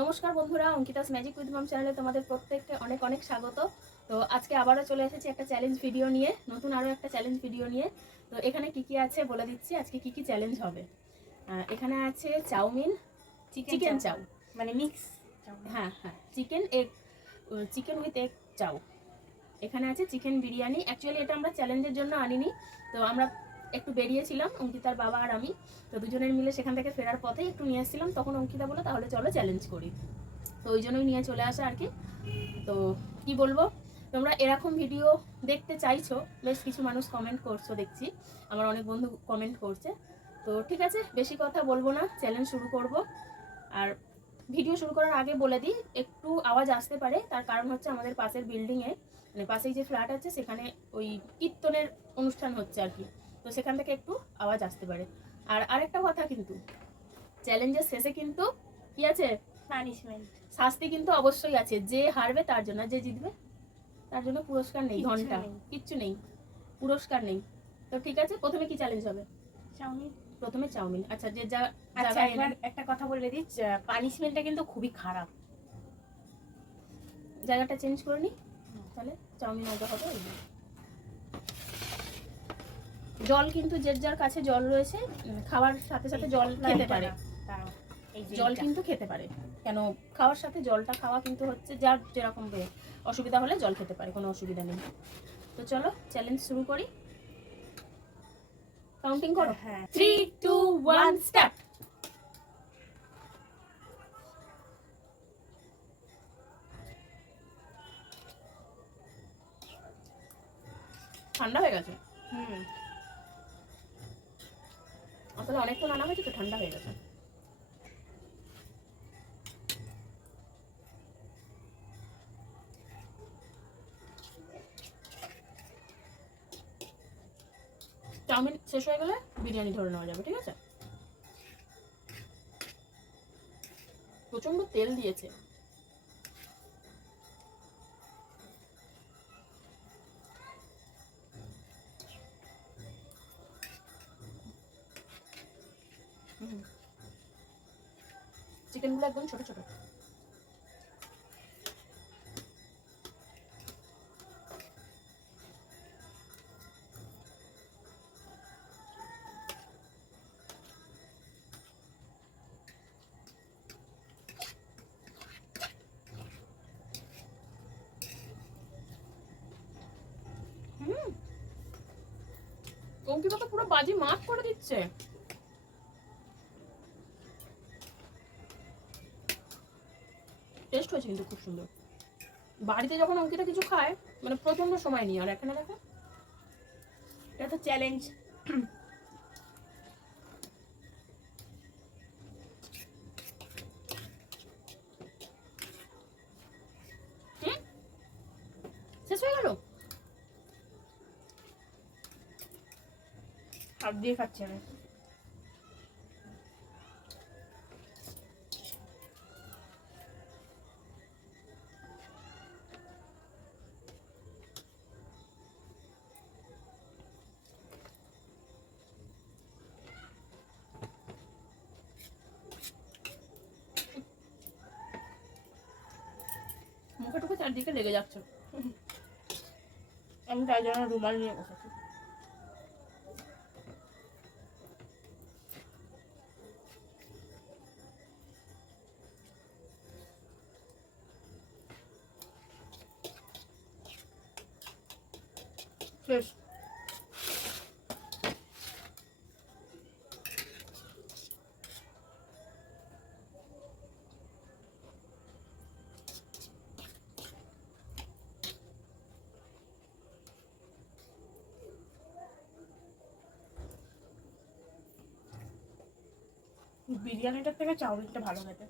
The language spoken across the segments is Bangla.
নমস্কার বন্ধুরা, অঙ্কিতাস ম্যাজিক উইথ মম চ্যানেলে তোমাদের প্রত্যেককে অনেক অনেক স্বাগত। তো আজকে আবারও চলে এসেছি একটা চ্যালেঞ্জ ভিডিও নিয়ে, নতুন আরও একটা চ্যালেঞ্জ ভিডিও নিয়ে। তো এখানে কি কি আছে বলে দিচ্ছি, আজকে কি কি চ্যালেঞ্জ হবে। এখানে আছে চাউমিন, চিকেন চাউ, মানে মিক্স। হ্যাঁ হ্যাঁ, চিকেন উইথ এগ চাউ। এখানে আছে চিকেন বিরিয়ানি। অ্যাকচুয়ালি এটা আমরা চ্যালেঞ্জের জন্য আনিনি, তো আমরা একটু বেরিয়েছিলাম অঙ্কিতার বাবা আর আমি, তো দুজনের মিলে সেখান থেকে ফেরার পথেই একটু নিয়ে এসেছিলাম। তখন অঙ্কিতা বলে তাহলে চলো চ্যালেঞ্জ করি, তো ওই জন্যই নিয়ে চলে আসা আর কি। তো কি বলবো, তোমরা এরকম ভিডিও দেখতে চাইছো, বেশ কিছু মানুষ কমেন্ট করছো দেখছি, আমার অনেক বন্ধু কমেন্ট করছে। তো ঠিক আছে, বেশি কথা বলবো না, চ্যালেঞ্জ শুরু করব। আর ভিডিও শুরু করার আগে বলে দিই, একটু আওয়াজ আসতে পারে, তার কারণ হচ্ছে আমাদের পাশের বিল্ডিংয়ে, মানে পাশেই যে ফ্ল্যাট আছে সেখানে ওই কীর্তনের অনুষ্ঠান হচ্ছে আর কি, তো সেখান থেকে একটু আওয়াজ আসতে পারে। আর আরেকটা কথা, কিন্তু চ্যালেঞ্জের শেষে কিন্তু কি আছে, পানিশমেন্ট, শাস্তি কিন্তু অবশ্যই আছে। যে হারবে তার জন্য, যে জিতবে তার জন্য পুরস্কার নেই, ঘন্টা কিচ্ছু নেই, পুরস্কার নেই। তো ঠিক আছে, প্রথমে কি চ্যালেঞ্জ হবে? চাউমিন। প্রথমে চাউমিন। আচ্ছা, যে যা আচ্ছা, একবার একটা কথা বলে দিই, পানিশমেন্টটা কিন্তু খুবই খারাপ। জায়গাটা চেঞ্জ করে নি, তাহলে চাউমিন আগে হবে। জল কিন্তু যে যার কাছে জল রয়েছে, খাওয়ার সাথে সাথে জল খেতে পারে, জল কিন্তু খেতে পারে। কেন, খাওয়ার সাথে জলটা খাওয়া কিন্তু হচ্ছে যার যেরকম অসুবিধা হলে জল খেতে পারে, কোনো অসুবিধা নেই। তো চলো চ্যালেঞ্জ শুরু করি, কাউন্টিং করো। হ্যাঁ, 3 2 1 স্টার্ট। ঠান্ডা হয়ে গেছে। আসলে অনেকক্ষণ আনা হয়েছে তো, ঠান্ডা হয়ে গেছে। চাউমিন শেষ হয়ে গেলে বিরিয়ানি ধরে নেওয়া যাবে, ঠিক আছে? প্রচন্ড তেল দিয়েছে। চিকেনগুলো একদম ছোট ছোট। অঙ্কিতা তো পুরো বাজি মাছ করে দিচ্ছে। টেস্ট হয়েছে কিন্তু খুব সুন্দর। বাড়িতে যখন অঙ্কিতা কিছু খায়, মানে প্রচন্ড সময় নিয়ে, আর এখানে দেখো, এটা তো চ্যালেঞ্জ। শেষ হয়ে গেল। হাত দিয়ে খাচ্ছি আমি। মুখে টুকে চারদিকে লেগে যাচ্ছে। আমি তাই জন্য রুমাল নিয়ে বসেছি। শেষ। বিরিয়ানিটার থেকে চাউমিনটা ভালো খেতে।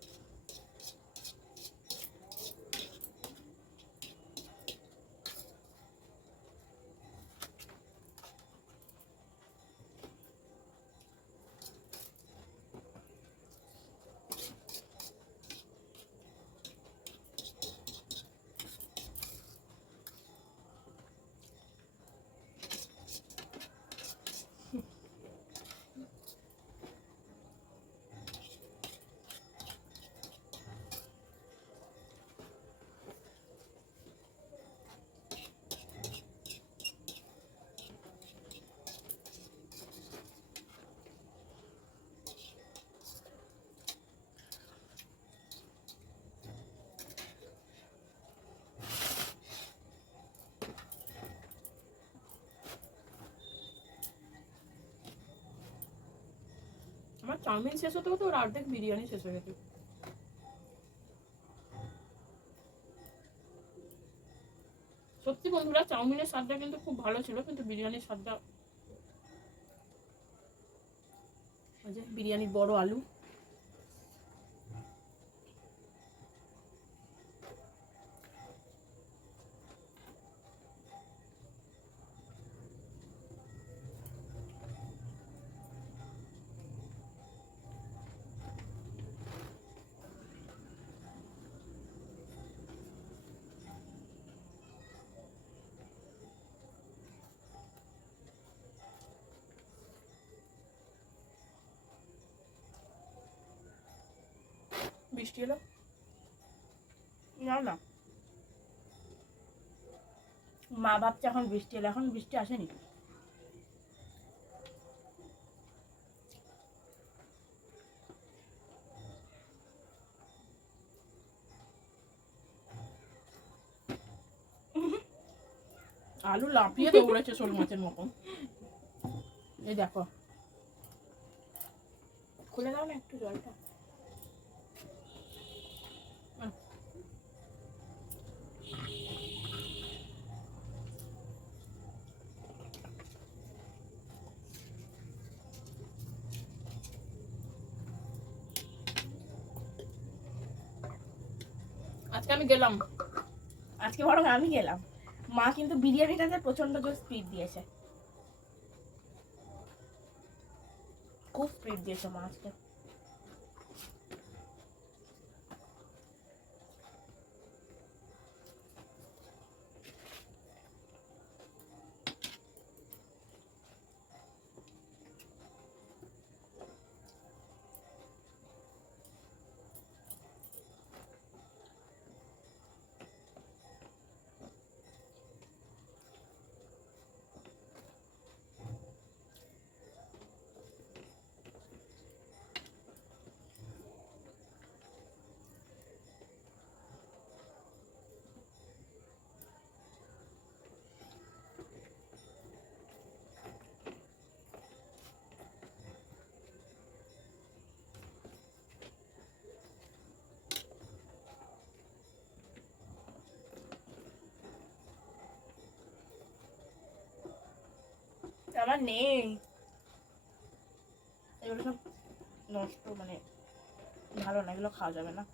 আমার চাউমিন শেষ হতে হতে ওর অর্ধেক বিরিয়ানি শেষ হয়ে গেছে। সত্যি বন্ধুরা, চাউমিনের স্বাদটা কিন্তু খুব ভালো ছিল, কিন্তু বিরিয়ানির স্বাদটা, ওই যে বিরিয়ানির বড় আলু, বৃষ্টি এলো। না না, মা ভাবছে এখন বৃষ্টি এলো, এখন বৃষ্টি আসেনি। আলু লাফিয়ে দৌড়েছে শোল মাছের মতন। এই দেখো, খুলে দাও না একটু জলটা। আজকে আমি গেলাম। আজকে বরং আমি গেলাম। মা কিন্তু বিরিয়ানিটাতে প্রচন্ড জোর স্পিড দিয়েছে, খুব স্পিড দিয়েছে মা আজকে। আমার নেই এগুলো, সব নষ্ট, মানে ভালো না, এগুলো খাওয়া যাবে না।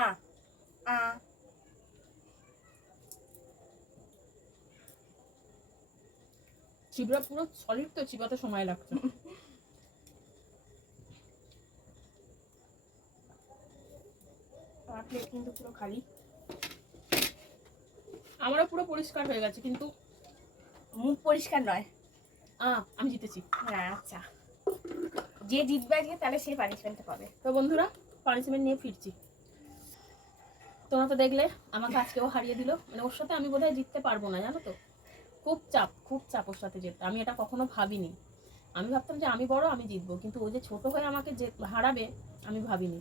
আ আ চিবড়া পুরো সলিড তো, চিবাতে সময় লাগছে। আমার প্লেট কিন্তু পুরো খালি। আমারও পুরো পরিষ্কার হয়ে গেছে, কিন্তু মুখ পরিষ্কার নয়। আমি জিতেছি। হ্যাঁ আচ্ছা, যে জিতবে আজকে তাহলে সে পানিশমেন্টটা পাবে। তো বন্ধুরা, পানিশমেন্ট নিয়ে ফিরছি। তোমরা তো দেখলে আমাকে আজকেও হারিয়ে দিল। মানে ওর সাথে আমি বোধহয় জিততে পারবো না, জানো তো। খুব চাপ ওর সাথে যেতে। আমি এটা কখনো ভাবিনি। আমি ভাবতাম যে আমি বড়, আমি জিতবো, কিন্তু ও যে ছোট হয়ে আমাকে হারাবে আমি ভাবিনি।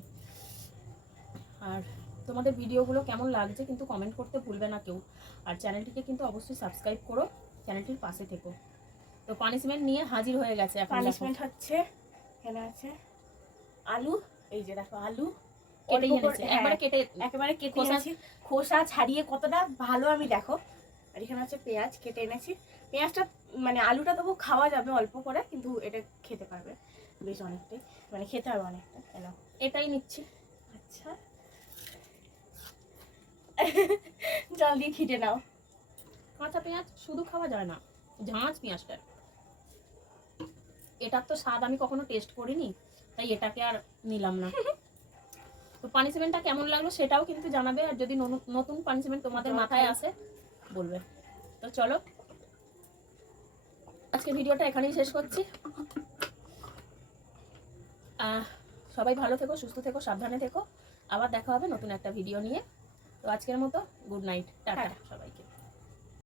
আর তোমাদের ভিডিওগুলো কেমন লাগছে কিন্তু কমেন্ট করতে ভুলবে না কেউ। আর চ্যানেলটিকে কিন্তু অবশ্যই সাবস্ক্রাইব করো, চ্যানেলটির পাশে থেকো। তো পানিশমেন্ট নিয়ে হাজির হয়ে গেছে। এখন পানিশমেন্ট হচ্ছে, এখানে আছে আলু, এই যে দেখো আলু কেটে অল্প এনেছে, করে, একবারে কেটে, একেবারে কেটে খোসা এনেছি, খোসা ছাড়িয়ে কতটা ভালো আমি দেখো। আর এখানে হচ্ছে পেঁয়াজ কেটে এনেছি। পেঁয়াজটা মানে আলুটা তবু খাওয়া যাবে অল্প করে, কিন্তু এটা খেতে পারবে বেশ অনেকটাই, মানে খেতে হবে অনেকটা। কেন এটাই নিচ্ছি। আচ্ছা জল দিয়ে খিটে নাও। কাঁচা পেঁয়াজ শুধু খাওয়া যায় না, ঝাঁঝ পেঁয়াজটা। এটার তো স্বাদ আমি কখনো টেস্ট করিনি, তাই এটাকে আর নিলাম না। তো পানিশমেন্টটা কেমন লাগলো সেটাও কিন্তু জানাবে, আর যদি নতুন পানিশমেন্ট তোমাদের মাথায় আসে বলবে। তো চলো আজকে ভিডিওটা এখানেই শেষ করছি। সবাই ভালো থেকো, সুস্থ থেকো, সাবধানে থেকো। আবার দেখা হবে নতুন একটা ভিডিও নিয়ে। তো আজকের মতো গুড নাইট, টাটা সবাইকে।